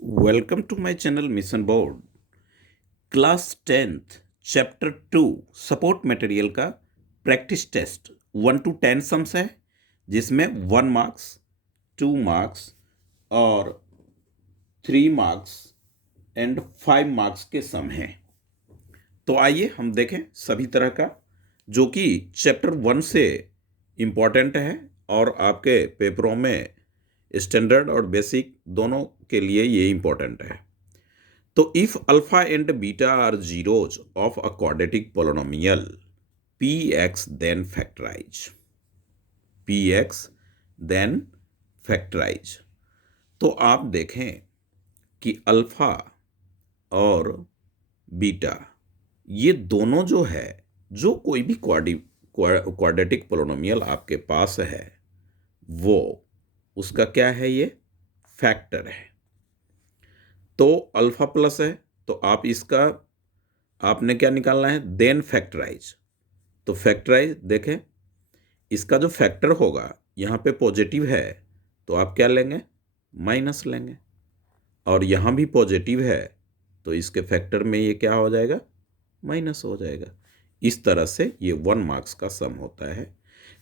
Welcome to my channel Mission Board. Class 10th chapter 2 support material का practice test 1 to 10 sums है, जिसमें 1 marks, 2 marks और 3 marks and 5 marks के सम हैं। तो आइए हम देखें सभी तरह का, जो कि चैप्टर 1 से इम्पॉर्टेंट है और आपके पेपरों में स्टैंडर्ड और बेसिक दोनों के लिए ये इम्पॉर्टेंट है। तो if alpha and beta are zeros of a quadratic polynomial P X then factorise, P X then factorise. तो आप देखें कि अल्फा और बीटा ये दोनों जो है, जो कोई भी क्वाड्रेटिक पोलिनोमियल आपके पास है, वो उसका क्या है, ये फैक्टर है। तो अल्फा प्लस है, तो आप इसका आपने क्या निकालना है, देन फैक्टराइज। तो फैक्टराइज देखें, इसका जो फैक्टर होगा यहाँ पे पॉजिटिव है, तो आप क्या लेंगे, माइनस लेंगे। और यहाँ भी पॉजिटिव है, तो इसके फैक्टर में ये क्या हो जाएगा, माइनस हो जाएगा। इस तरह से ये 1 मार्क्स का सम होता है।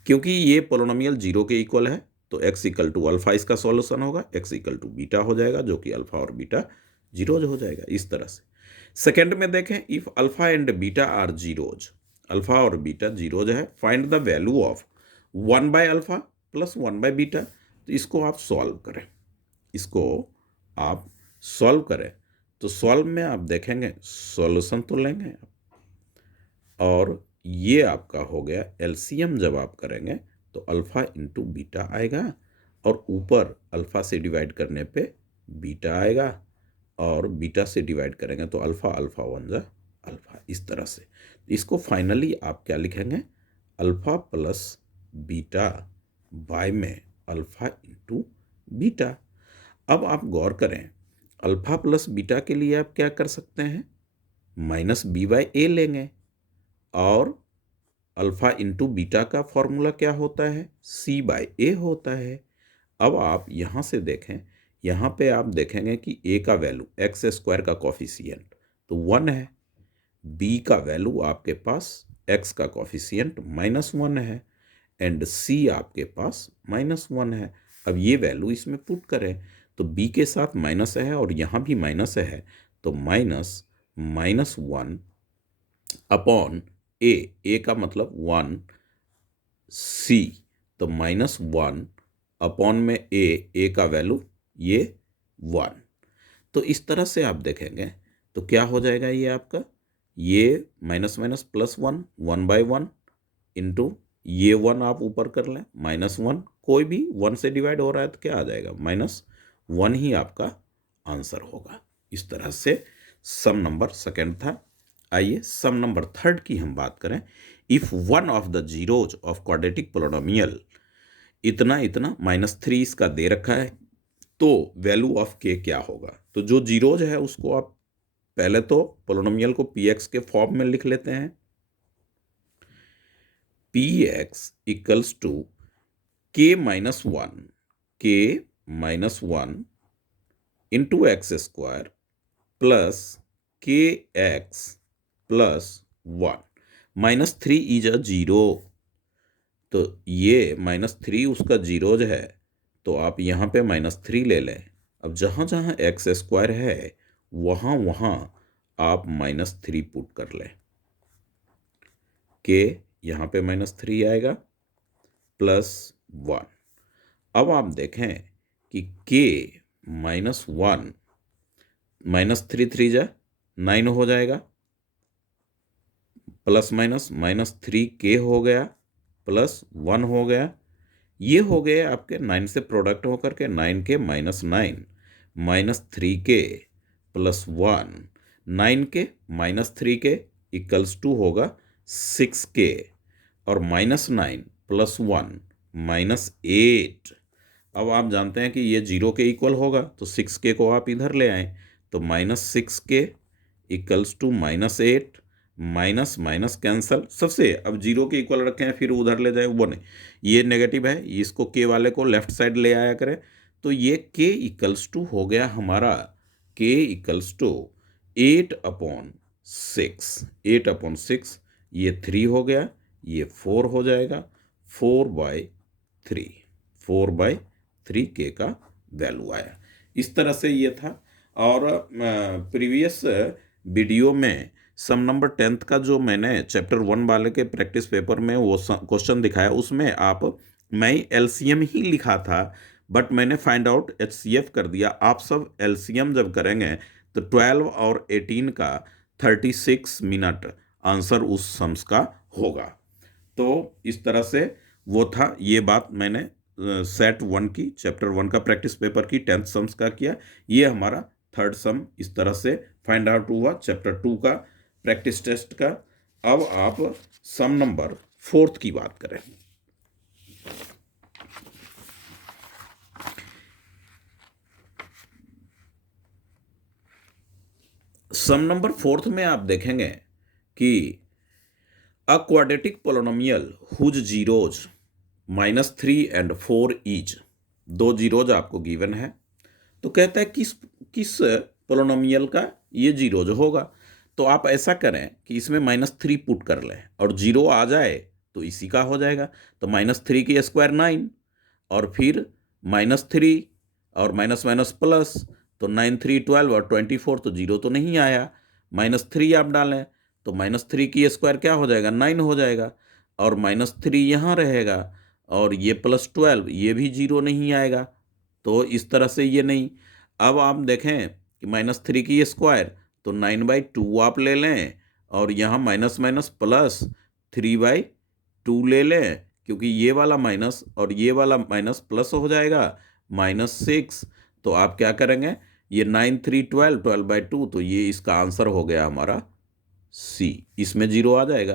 क्योंकि ये पोलिनोमियल 0 के इक्वल है, तो x इक्वल टू अल्फा इसका सॉल्यूशन होगा, x इक्वल टू बीटा हो जाएगा, जो कि अल्फा और बीटा जीरोज हो जाएगा। इस तरह से सेकेंड में देखें, if alpha and beta are zeros, alpha और बीटा जीरोज है, find the value of 1 by alpha plus 1 by beta. तो इसको आप सॉल्व करें, इसको आप सॉल्व करें। तो सॉल्व में आप देखेंगे, सॉल्यूशन तो लेंगे आप, और ये आपका हो गया एलसीएम। जब आप करेंगे तो अल्फा इंटू बीटा आएगा, और ऊपर अल्फा से डिवाइड करने पे बीटा आएगा, और बीटा से डिवाइड करेंगे तो अल्फा, अल्फा वन जा अल्फा। इस तरह से इसको फाइनली आप क्या लिखेंगे, अल्फा प्लस बीटा बाय में अल्फा इंटू बीटा। अब आप गौर करें, अल्फा प्लस बीटा के लिए आप क्या कर सकते हैं, माइनस बी बाय ए लेंगे, और अल्फा इंटू बीटा का फॉर्मूला क्या होता है, सी बाय ए होता है। अब आप यहाँ से देखें, यहाँ पे आप देखेंगे कि ए का वैल्यू एक्स स्क्वायर का कॉफिशियंट तो 1 है, बी का वैल्यू आपके पास एक्स का कॉफिशियंट -1 है, एंड सी आपके पास -1 है। अब ये वैल्यू इसमें पुट करें, तो बी के साथ माइनस है और यहाँ भी माइनस है, तो -1 अपॉन ए का मतलब 1, सी तो -1 अपॉन में ए का वैल्यू ये 1। तो इस तरह से आप देखेंगे तो क्या हो जाएगा, ये आपका ये माइनस माइनस प्लस 1, 1/1 इंटू ये 1 आप ऊपर कर लें, -1, कोई भी 1 से डिवाइड हो रहा है तो क्या आ जाएगा, -1 ही आपका आंसर होगा। इस तरह से सम नंबर सेकेंड था। आइए सम नंबर थर्ड की हम बात करें। If one of the zeros of quadratic polynomial, इतना इतना -3 इसका दे रखा है, तो वैल्यू ऑफ के क्या होगा। तो जो जीरोज है उसको आप पहले तो पोलिनोमियल को पी एक्स के फॉर्म में लिख लेते हैं, P X equals to k-1 into X square plus K X plus 1। -3 is a zero, तो ये -3 उसका जीरोज है, तो आप यहाँ पे -3 ले लें। अब जहाँ जहाँ एक्स स्क्वायर है वहाँ वहाँ आप -3 पुट कर लें, के यहाँ पे -3 आएगा प्लस 1। अब आप देखें कि के -1 -3 3 जा 9 हो जाएगा, प्लस -3 के हो गया प्लस 1 हो गया। ये हो गए आपके 9 से प्रोडक्ट होकर के 9 के -9 -3 के प्लस 1, 9 के -3 के इक्वल्स टू होगा 6 के, और -9 प्लस 1 -8। अब आप जानते हैं कि ये 0 के इक्वल होगा, तो 6 के को आप इधर ले आए, तो -6 के equals to -8, minus minus cancel, सबसे अब 0 के इक्वल रखें फिर उधर ले जाए, वो नहीं, ये नेगेटिव है, इसको के वाले को लेफ्ट साइड ले आया करें। तो ये के इक्वल्स टू हो गया हमारा k इक्वल्स टू 8/6, 8/6, ये 3 हो गया, ये 4 हो जाएगा, 4/3, 4/3 के का वैल्यू आया। इस तरह से ये था। और प्रीवियस वीडियो में सम नंबर 10th का जो मैंने चैप्टर 1 वाले के प्रैक्टिस पेपर में वो क्वेश्चन दिखाया, उसमें मैं एलसीएम ही लिखा था, बट मैंने फाइंड आउट एचसीएफ कर दिया। आप सब एलसीएम जब करेंगे तो 12 और 18 का 36 मिनट आंसर उस सम्स का होगा। तो इस तरह से वो था। ये बात मैंने सेट 1 की, चैप्टर 1 का प्रैक्टिस पेपर की 10th सम्स का किया। ये हमारा 3rd सम इस तरह से फाइंड आउट हुआ चैप्टर 2 का प्रैक्टिस टेस्ट का। अब आप सम नंबर 4th की बात करें। सम नंबर 4th में आप देखेंगे कि a quadratic polynomial whose zeros -3 and 4 each, 2 zeros आपको गिवन है। तो कहता है किस किस पोलिनोमियल का ये जीरोज होगा। तो आप ऐसा करें कि इसमें -3 पुट कर लें और जीरो आ जाए तो इसी का हो जाएगा। तो -3 की स्क्वायर 9, और फिर -3 और माइनस माइनस प्लस, तो 9 3 12 और 24, तो जीरो तो नहीं आया। -3 आप डालें तो -3 की स्क्वायर क्या हो जाएगा, 9 हो जाएगा, और -3 यहाँ रहेगा, और ये +12, ये भी जीरो नहीं आएगा। तो इस तरह से ये नहीं। अब आप देखें कि -3 की स्क्वायर, तो 9/2 आप ले लें, और यहाँ माइनस माइनस प्लस 3/2 ले लें, क्योंकि ये वाला माइनस और ये वाला माइनस प्लस हो जाएगा, -6। तो आप क्या करेंगे, ये 9 3 12, 12/2, तो ये इसका आंसर हो गया हमारा सी। इसमें जीरो आ जाएगा,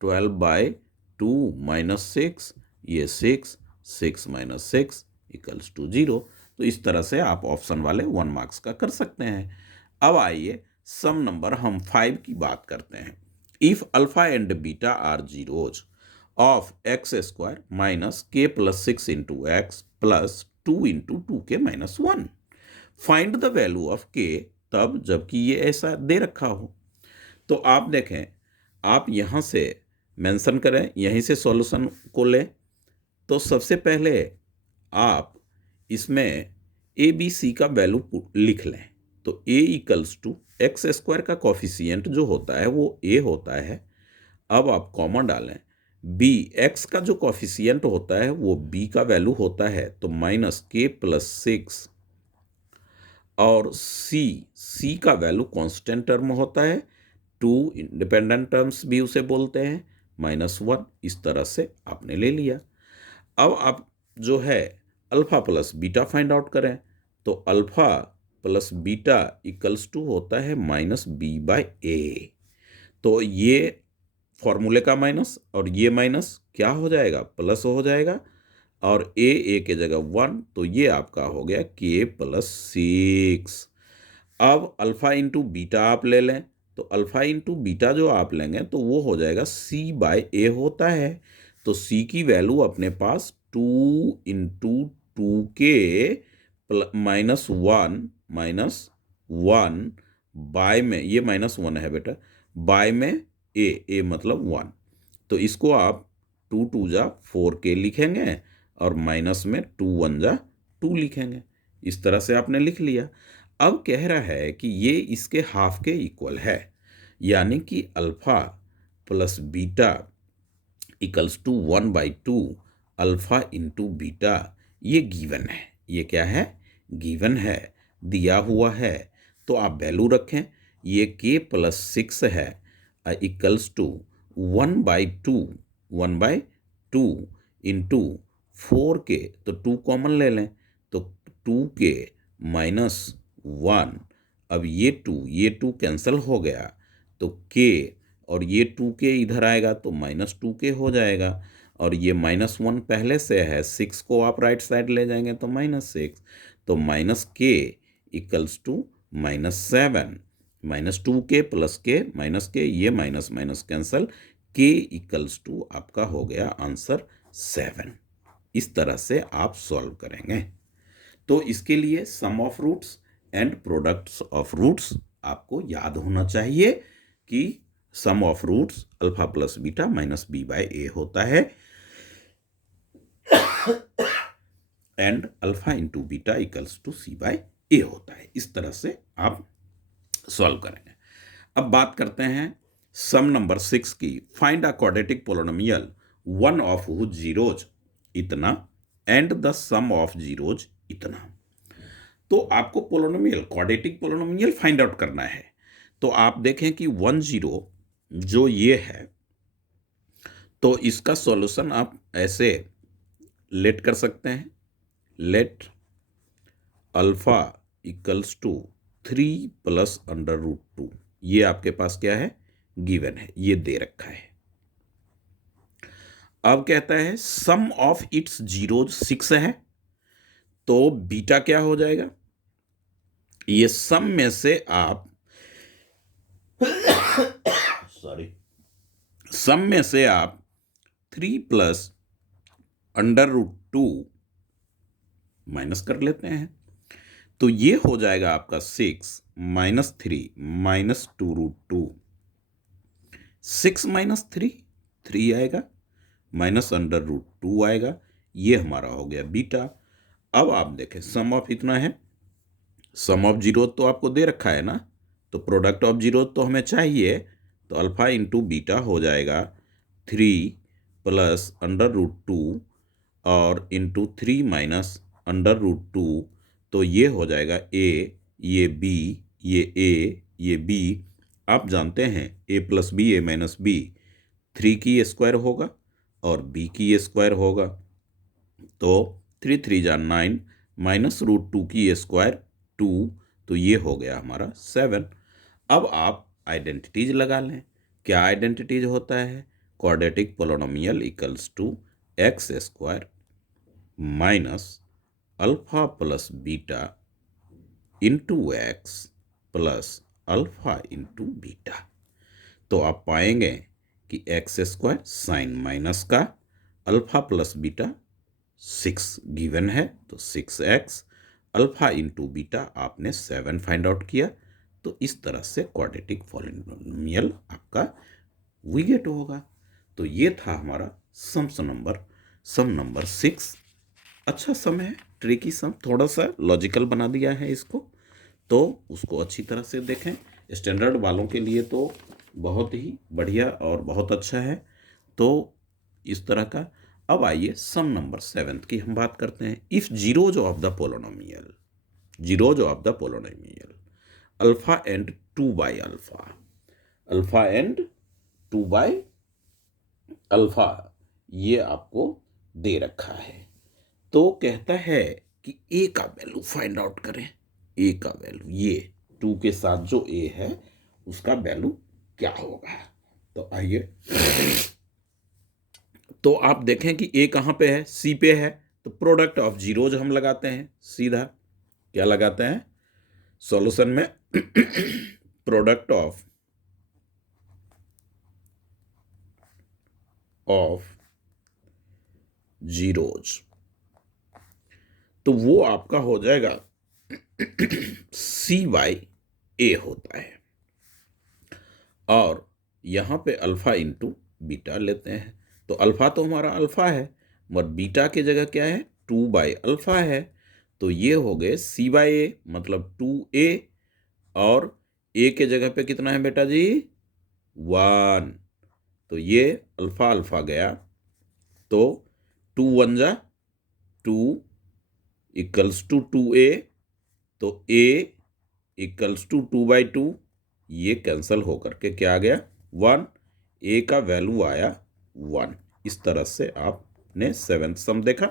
12/2 -6, ये 6, 6 - 6 = 0। तो इस तरह से आप ऑप्शन वाले 1 मार्क्स का कर सकते हैं। अब आइए सम नंबर हम 5 की बात करते हैं। If alpha and beta are zeros of x² - k + 6 × x + 2 × 2k - 1, find the value of k, तब जबकि ये ऐसा दे रखा हो। तो आप देखें, आप यहाँ से मेंशन करें, यहीं से सॉल्यूशन को लें। तो सबसे पहले आप इसमें ए बी सी का वैल्यू लिख लें। तो a = x² का कॉफिशिएंट जो होता है वो a होता है। अब आप कॉमन डालें, b x का जो कॉफिशिएंट होता है वो b का वैल्यू होता है, तो -k + 6, और c का वैल्यू कांस्टेंट टर्म होता है, 2 इंडिपेंडेंट टर्म्स भी उसे बोलते हैं, -1। इस तरह से आपने ले लिया। अब आप जो है alpha plus beta find out करें। तो अल्फा प्लस बीटा = होता है -b/a। तो ये फॉर्मूले का माइनस और ये माइनस क्या हो जाएगा, प्लस हो जाएगा, और a के जगह 1, तो ये आपका हो गया k + 6। अब अल्फा इंटू बीटा आप ले लें। तो अल्फा इंटू बीटा जो आप लेंगे तो वो हो जाएगा c/a होता है। तो c की वैल्यू अपने पास 2 × 2k -1 बाय में, ये -1 है बेटा, बाय में a मतलब 1। तो इसको आप 2 2 जा 4k लिखेंगे, और माइनस में 2 1 जा 2 लिखेंगे। इस तरह से आपने लिख लिया। अब कह रहा है कि ये इसके हाफ के इक्वल है, यानी कि alpha plus beta = 1/2 alpha into beta. ये गिवन है। ये क्या है, गिवन है, दिया हुआ है। तो आप वैल्यू रखें। ये k + 6 है, = 1/2 इंटू 4k, तो 2 कॉमन ले लें, तो 2k - 1। अब ये 2 कैंसिल हो गया, तो k और ये 2k इधर आएगा तो -2k हो जाएगा, और ये -1 पहले से है, 6 को आप राइट साइड ले जाएंगे तो -6, तो -k = -7, -2k + k -k, ये माइनस माइनस कैंसल, k = आपका हो गया आंसर 7। इस तरह से आप सॉल्व करेंगे। तो इसके लिए sum of roots and products of roots आपको याद होना चाहिए कि sum of roots alpha plus beta minus B by A होता है and alpha into beta equals to C by A होता है। इस तरह से आप सॉल्व करेंगे। अब बात करते हैं सम नंबर 6 की। Find a quadratic polynomial one of whose zeroes इतना and the sum of zeroes इतना। तो आपको polynomial quadratic polynomial find out करना है। तो आप देखें कि 1 0 जो ये है, तो इसका सॉल्यूशन आप ऐसे लेट कर सकते हैं, let alpha equals to 3 plus under root 2। ये आपके पास क्या है, गिवन है, ये दे रखा है। अब कहता है सम ऑफ इट्स जीरोज 6 है, तो बीटा क्या हो जाएगा, ये सम में से आप सॉरी सम में से आप 3 प्लस अंडर रूट 2 माइनस कर लेते हैं, तो ये हो जाएगा आपका 6 माइनस 3 माइनस 2 रूट 2। 6 माइनस 3 आएगा, माइनस अंडर रूट 2 आएगा, ये हमारा हो गया बीटा। अब आप देखें सम ऑफ इतना है, सम ऑफ जीरो तो आपको दे रखा है ना, तो प्रोडक्ट ऑफ जीरो तो हमें चाहिए, तो अल्फा इंटू बीटा हो जाएगा 3 प्लस अंडर रूट 2 और इंटू 3 माइनस अंडर रूट 2, तो ये हो जाएगा ए, ये बी, ये ए, ये बी। आप जानते हैं ए प्लस बी ए माइनस बी 3 की स्क्वायर होगा और b की स्क्वायर होगा, तो 3 3 जा 9 माइनस रूट 2 की स्क्वायर 2, तो ये हो गया हमारा 7। अब आप आइडेंटिटीज लगा लें। क्या आइडेंटिटीज होता है, quadratic polynomial equals to X square minus alpha plus beta into X plus alpha into beta. तो आप पाएंगे कि एक्स स्क्वायर साइन माइनस का अल्फा प्लस बीटा 6 गिवन है, तो 6x अल्फा इंटू बीटा आपने 7 फाइंड आउट किया। तो इस तरह से क्वाड्रेटिक पॉलिनोमियल आपका वी गेट होगा। तो ये था हमारा सम नंबर 6। अच्छा सम है, ट्रिकी सम, थोड़ा सा लॉजिकल बना दिया है इसको, तो उसको अच्छी तरह से देखें। स्टैंडर्ड वालों के लिए तो बहुत ही बढ़िया और बहुत अच्छा है। तो इस तरह का। अब आइए सम नंबर 7 की हम बात करते हैं। If zeros of the polynomial alpha and 2 by alpha ये आपको दे रखा है, तो कहता है कि ए का वैल्यू फाइंड आउट करें। ए का वैल्यू, ये 2 के साथ जो ए है उसका वैल्यू क्या होगा। तो आइए, तो आप देखें कि ए कहां पे है, सी पे है, तो प्रोडक्ट ऑफ जीरोज हम लगाते हैं सीधा। क्या लगाते हैं सॉल्यूशन में प्रोडक्ट ऑफ जीरोज, तो वो आपका हो जाएगा सी बाई ए होता है, और यहां पे अल्फा इंटू बीटा लेते हैं। तो अल्फा तो हमारा अल्फा है, मगर बीटा की जगह क्या है, 2 बाई अल्फा है, तो ये हो गए सी बाई ए, मतलब 2a, और ए के जगह पे कितना है बेटा जी, 1, तो ये अल्फा अल्फा गया, तो 2 1 जा 2 इक्वल्स टू 2a, तो a इक्वल्स टू 2 बाई 2, ये कैंसिल होकर के क्या आ गया 1, a का वैल्यू आया 1। इस तरह से आपने 7th सम देखा।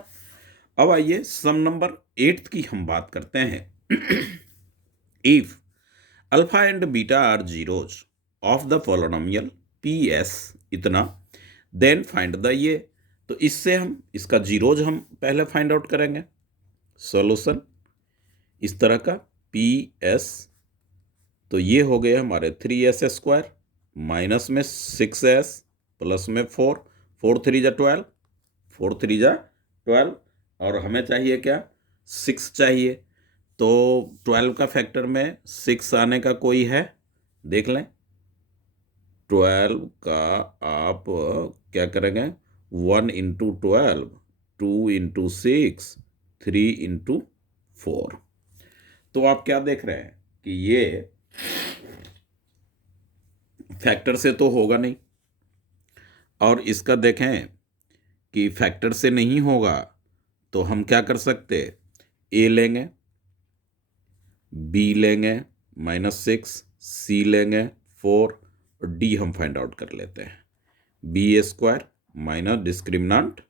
अब आइए सम नंबर 8 की हम बात करते हैं। If alpha and beta are zeros of the polynomial PS इतना, देन फाइंड द ये। तो इससे हम इसका जीरोज हम पहले फाइंड आउट करेंगे। सॉल्यूशन इस तरह का PS, तो ये हो गए हमारे 3s स्क्वायर माइनस में 6s प्लस में 4 4 3 जा 12 4 3 जा 12, और हमें चाहिए क्या 6 चाहिए, तो 12 का फैक्टर में 6 आने का कोई है, देख लें। 12 का आप क्या करेंगे, 1 इंटू 12, 2 इंटू 6, 3 इंटू 4। तो आप क्या देख रहे हैं कि ये फैक्टर से तो होगा नहीं, और इसका देखें कि फैक्टर से नहीं होगा तो हम क्या कर सकते, ए लेंगे, बी लेंगे -6, सी लेंगे 4, और डी हम फाइंड आउट कर लेते हैं। बी स्क्वायर माइनस डिस्क्रिमिनेंट,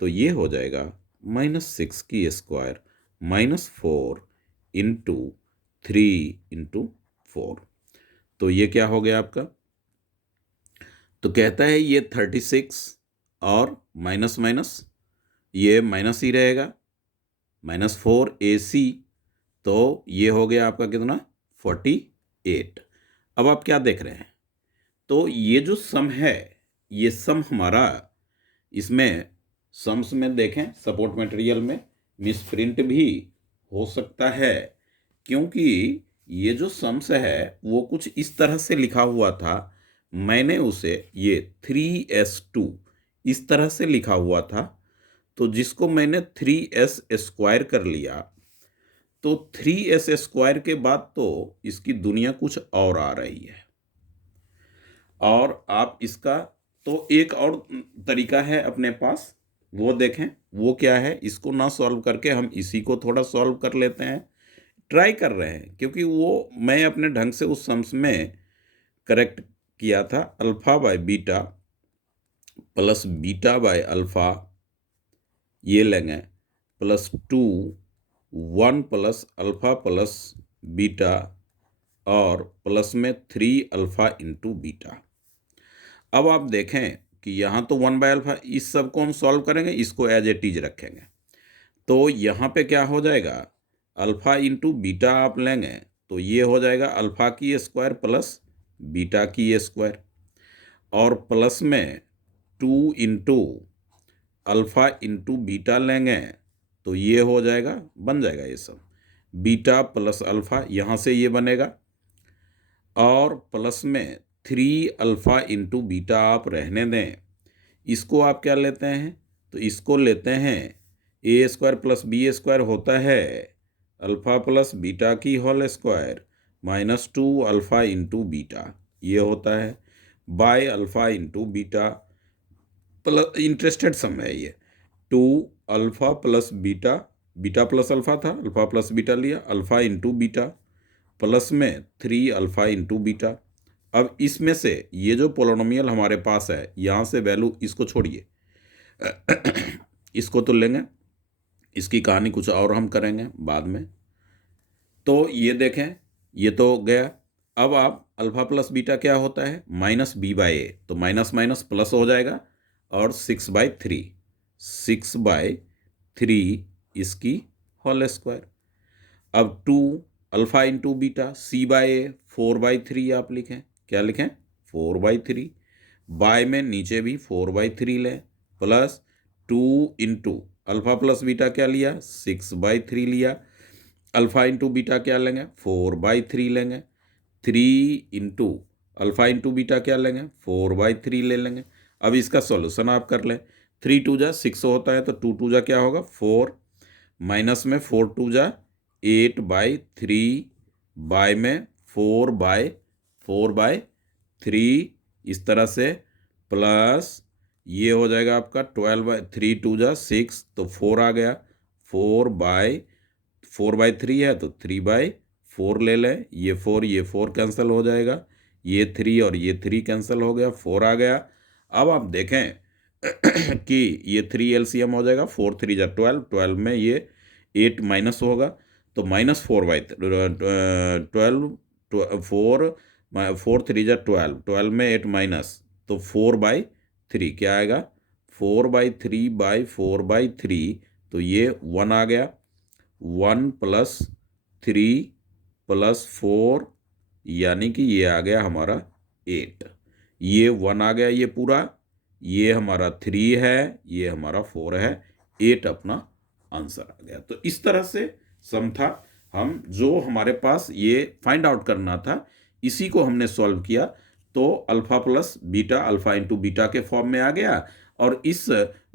तो ये हो जाएगा -6 की स्क्वायर -4 इंटू 3 इंटू 4। तो ये क्या हो गया आपका, तो कहता है ये 36 और माइनस माइनस ये माइनस ही रहेगा, -4AC, तो ये हो गया आपका कितना, 48। अब आप क्या देख रहे हैं, तो ये जो सम है, ये सम हमारा, इसमें सम्स में देखें सपोर्ट मटेरियल में मिसप्रिंट भी हो सकता है, क्योंकि ये जो सम्स है वो कुछ इस तरह से लिखा हुआ था, मैंने उसे ये 3s2 इस तरह से लिखा हुआ था, तो जिसको मैंने 3s स्क्वायर कर लिया, तो 3s स्क्वायर के बाद तो इसकी दुनिया कुछ और आ रही है। और आप इसका तो एक और तरीका है अपने पास, वो देखें, वो क्या है, इसको ना सॉल्व करके हम इसी को थोड़ा सॉल्व कर लेते हैं, ट्राई कर रहे हैं, क्योंकि वो मैं अपने ढंग से उस सम्स में करेक्ट किया था। Alpha by beta plus beta by alpha ये लेंगे, +2 1 प्लस अल्फ़ा प्लस बीटा, और प्लस में 3 अल्फ़ा इंटू बीटा। अब आप देखें कि यहाँ तो 1 बाय अल्फ़ा, इस सब को हम सॉल्व करेंगे, इसको एज इट इज रखेंगे, तो यहाँ पे क्या हो जाएगा, अल्फ़ा इंटू बीटा आप लेंगे तो ये हो जाएगा अल्फ़ा की स्क्वायर प्लस बीटा की स्क्वायर, और प्लस में 2 इंटू अल्फ़ा इंटू बीटा लेंगे तो ये हो जाएगा, बन जाएगा ये सब, बीटा प्लस अल्फ़ा यहाँ से ये बनेगा, और प्लस में 3 अल्फ़ा इंटू बीटा आप रहने दें, इसको आप क्या लेते हैं, तो इसको लेते हैं A square plus B square होता है अल्फ़ा प्लस बीटा की whole square -2 alpha into beta, ये होता है by alpha into beta, plus interested sum है ये, 2 alpha plus beta, beta plus alpha था, अल्फ़ा प्लस बीटा लिया, अल्फ़ा इंटू बीटा प्लस में 3 अल्फ़ा इंटू बीटा। अब इसमें से ये जो पोलिनोमियल हमारे पास है, यहाँ से वैल्यू इसको छोड़िए, इसको तो लेंगे, इसकी कहानी कुछ और हम करेंगे बाद में। तो ये देखें, ये तो गया। अब आप अल्फ़ा प्लस बीटा क्या होता है, -b/a, तो माइनस माइनस प्लस हो जाएगा, और 6/3, 6/3 इसकी होल स्क्वायर। अब 2 अल्फ़ा इंटू बीटा, c/a 4/3 आप लिखें, क्या लिखें, 4/3, बाय में नीचे भी 4/3 लें, plus 2 into alpha plus beta क्या लिया, 6/3 लिया, अल्फ़ा इंटू बीटा क्या लेंगे, 4/3 लेंगे, 3 इंटू अल्फ़ा इंटू बीटा क्या लेंगे, 4/3 ले लेंगे। अब इसका सॉल्यूशन आप कर लें, 3 2 जा 6 होता है, तो 2 2 जा क्या होगा, 4, माइनस में 4 2 जा 8/3, बाय में 4/3, इस तरह से, प्लस ये हो जाएगा आपका 12/3, 2 जा 6, तो 4 आ गया, 4/3 है तो 3/4 ले लें, ये 4 कैंसिल हो जाएगा, ये 3 और ये 3 कैंसिल हो गया, 4 आ गया। अब आप देखें कि ये 3 एलसीएम हो जाएगा, 4 3 जा 12, 12 में ये 8 माइनस होगा, तो -4/12, 4 3 जा 12, 12 में 8 माइनस, तो 4/3 क्या आएगा, 4/3/4/3, तो ये 1 आ गया, 1 + 3 + 4, यानी कि ये आ गया हमारा 8, ये 1 आ गया, ये पूरा, ये हमारा 3 है, ये हमारा 4 है, 8 अपना आंसर आ गया। तो इस तरह से सम था। हम जो हमारे पास ये फाइंड आउट करना था इसी को हमने सॉल्व किया, तो alpha plus beta alpha into beta के फॉर्म में आ गया, और इस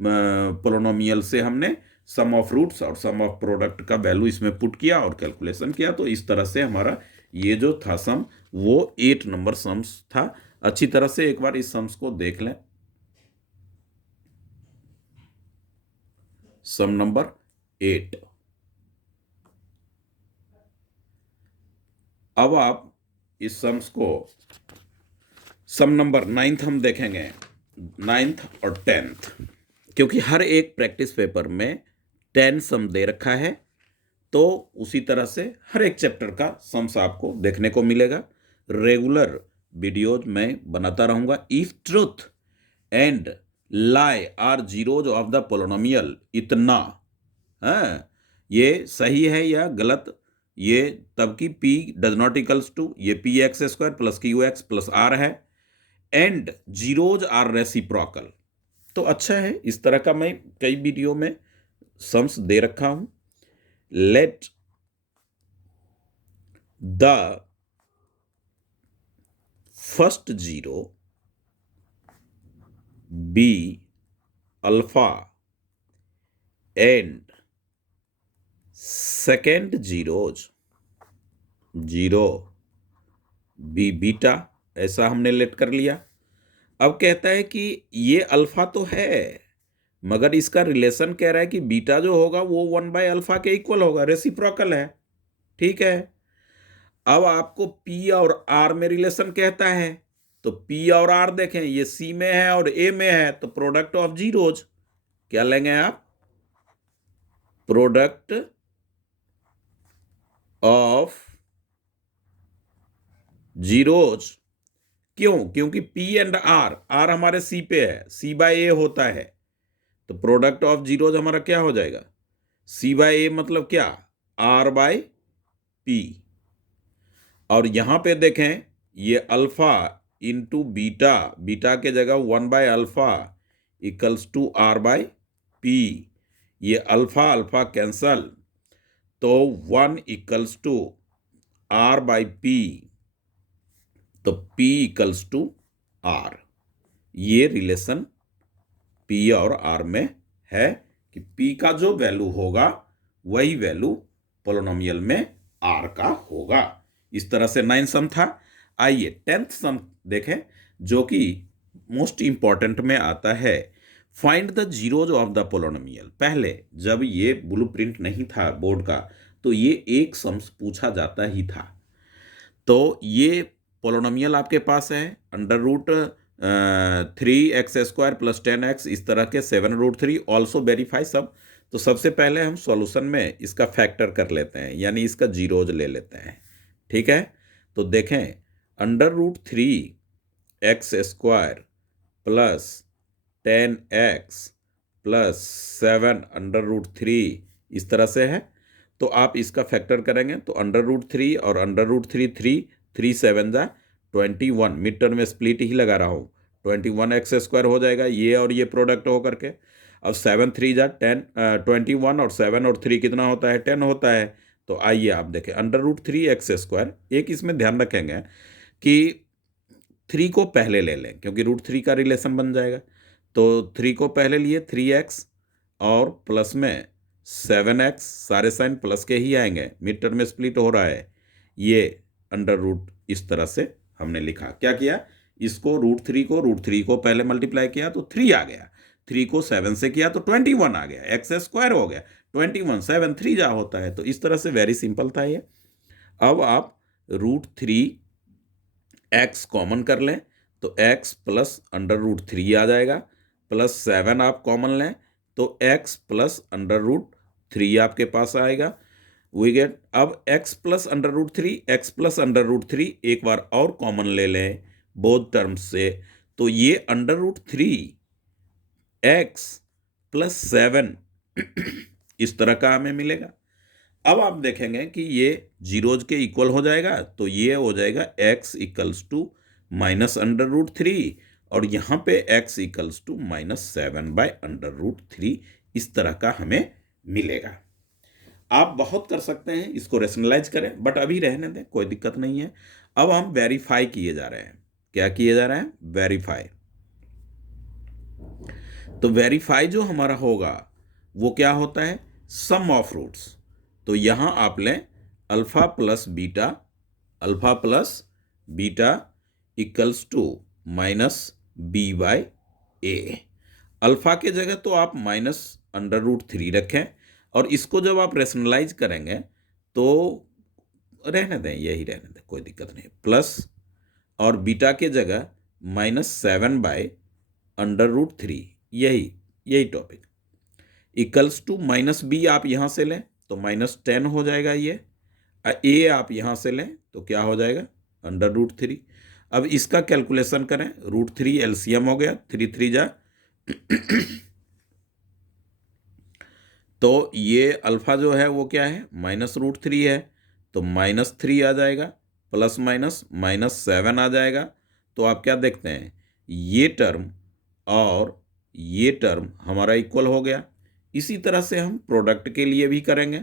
पोलिनोमियल से हमने सम ऑफ रूट्स और सम ऑफ प्रोडक्ट का वैल्यू इसमें पुट किया और कैलकुलेशन किया। तो इस तरह से हमारा ये जो था सम वो 8 नंबर सम्स था। अच्छी तरह से एक बार इस सम्स को देख लें। सम नंबर 8। अब आप इस सम्स को सम नंबर 9th हम देखेंगे, 9th और 10th, क्योंकि हर एक प्रैक्टिस पेपर में 10 सम दे रखा है, तो उसी तरह से हर एक चैप्टर का सम्स आपको देखने को मिलेगा। रेगुलर वीडियोज मैं बनाता रहूँगा। If truth and lie are zeros of the polynomial, इतना ये सही है या गलत, ये तब की p does not equals to ये P X square plus Q X plus R है, एंड जीरोज आर रेसिप्रोकल। तो अच्छा है, इस तरह का मैं कई वीडियो में सम्स दे रखा हूं। Let the first zero be alpha and second zero be beta, ऐसा हमने लेट कर लिया। अब कहता है कि ये अल्फा तो है, मगर इसका रिलेशन कह रहा है कि बीटा जो होगा वो 1/अल्फा के इक्वल होगा, रेसिप्रोकल है। ठीक है, अब आपको पी और आर में रिलेशन कहता है, तो पी और आर देखें, ये सी में है और ए में है, तो प्रोडक्ट ऑफ जीरोज क्या लेंगे आप? Product of zeros. क्यों? क्योंकि P एंड R हमारे C पे है, C/A होता है, तो प्रोडक्ट ऑफ जीरोज हमारा क्या हो जाएगा? C/A मतलब क्या? R/P। और यहां पे देखें, ये अल्फा इंटू बीटा, बीटा के जगह 1/अल्फा इक्वल्स टू R/P। ये अल्फा अल्फा कैंसल, तो 1 इक्वल्स टू R/P, तो P इक्वल्स टू R। ये रिलेशन P और R में है कि P का जो वैल्यू होगा वही वैल्यू पोलिनोमियल में R का होगा। इस तरह से 9 सम था। आइए 10th सम देखें, जो कि मोस्ट इंपॉर्टेंट में आता है। Find the zeros of the polynomial. पहले जब ये ब्लूप्रिंट नहीं था बोर्ड का, तो ये एक सम्स पूछा जाता ही था। तो ये पोलिनोमियल आपके पास है, under root 3x² plus 10x, इस तरह के 7√3, ऑल्सो वेरीफाई सब। तो सबसे पहले हम सॉल्यूशन में इसका फैक्टर कर लेते हैं, यानी इसका जीरोज ले लेते हैं। ठीक है, तो देखें, under root 3x² plus 10x plus 7√3 इस तरह से है। तो आप इसका फैक्टर करेंगे तो अंडर रूट 3 और अंडर रूट 3 7 जा 21, मिड टर्म में स्प्लिट ही लगा रहा हूँ, 21x² हो जाएगा, ये और ये प्रोडक्ट हो करके। अब 7 3 जा 10, 21 और 7 और 3 कितना होता है? 10 होता है। तो आइए आप देखें, अंडर रूट 3x², एक इसमें ध्यान रखेंगे कि 3 को पहले ले लें, क्योंकि रूट 3 का रिलेशन बन जाएगा। तो 3 को पहले लिए 3x और प्लस में 7x, सारे साइन प्लस के ही आएंगे, मिड टर्म में स्प्लिट हो रहा है। ये अंडर रूट इस तरह से हमने लिखा। क्या किया? इसको रूट थ्री को पहले मल्टीप्लाई किया तो 3 आ गया, 3 को 7 से किया तो 21 आ गया, x² हो गया 21, 7 3 जा होता है। तो इस तरह से वेरी सिंपल था ये। अब आप √3x कॉमन कर लें तो x प्लस अंडर रूट 3 आ जाएगा, प्लस 7 आप कॉमन लें तो x प्लस अंडर रूट 3 आपके पास आएगा। वी गेट, अब x plus under root 3, x plus under root 3 एक बार और कॉमन ले लें बोथ टर्म्स से, तो ये अंडर रूट 3x प्लस 7 इस तरह का हमें मिलेगा। अब आप देखेंगे कि ये जीरोज के इक्वल हो जाएगा, तो ये हो जाएगा x equals to minus under root 3, और यहाँ पे x इक्वल्स टू -7/√3, इस तरह का हमें मिलेगा। आप बहुत कर सकते हैं, इसको रेशनलाइज करें, बट अभी रहने दें, कोई दिक्कत नहीं है। अब हम वेरीफाई किए जा रहे हैं। क्या किए जा रहे हैं? वेरीफाई। तो वेरीफाई जो हमारा होगा वो क्या होता है? Sum of roots. तो यहां आप लें alpha plus beta equals to minus B by A. Alpha के जगह तो आप -√3 रखें, और इसको जब आप रेशनलाइज करेंगे तो रहने दें, यही रहने दें, कोई दिक्कत नहीं। प्लस और बीटा के जगह -7/√3, यही यही topic equals to minus B आप यहां से लें तो -10 हो जाएगा ये। ए आप यहां से लें तो क्या हो जाएगा? √3। अब इसका कैलकुलेशन करें, √3 एलसीएम हो गया, 3 3 जा तो ये अल्फा जो है वो क्या है? -√3 है, तो -3 आ जाएगा, प्लस माइनस -7 आ जाएगा। तो आप क्या देखते हैं? ये टर्म और ये टर्म हमारा इक्वल हो गया। इसी तरह से हम प्रोडक्ट के लिए भी करेंगे।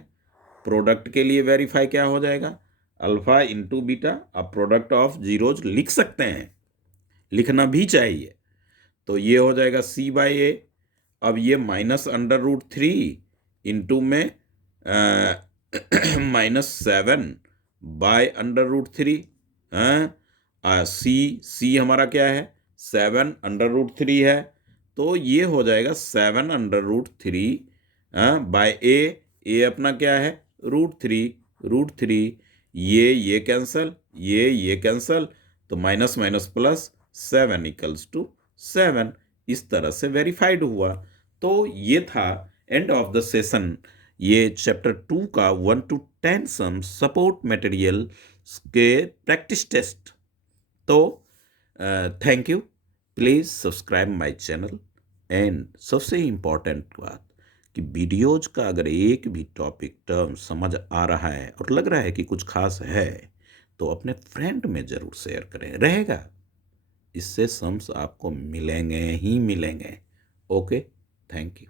प्रोडक्ट के लिए वेरीफाई क्या हो जाएगा? Alpha into beta. अब प्रोडक्ट ऑफ जीरोज लिख सकते हैं, लिखना भी चाहिए। तो ये हो जाएगा C/A। अब ये -√3 इंटू में -7/√3। सी हमारा क्या है? 7/√3 है, तो ये हो जाएगा 7/√3 बाय ए अपना क्या है? √3। ये कैंसल, ये कैंसल, तो minus minus plus 7 equals to 7। इस तरह से वेरीफाइड हुआ। तो ये था एंड ऑफ द सेशन, ये चैप्टर 2 का 1 to 10 सम सपोर्ट मटेरियल के प्रैक्टिस टेस्ट। तो thank you, please subscribe my channel. And सबसे इम्पॉर्टेंट बात कि वीडियोज का अगर एक भी टॉपिक टर्म समझ आ रहा है और लग रहा है कि कुछ खास है तो अपने फ्रेंड में ज़रूर शेयर करें, रहेगा। इससे सम्स आपको मिलेंगे ही मिलेंगे। Okay, thank you.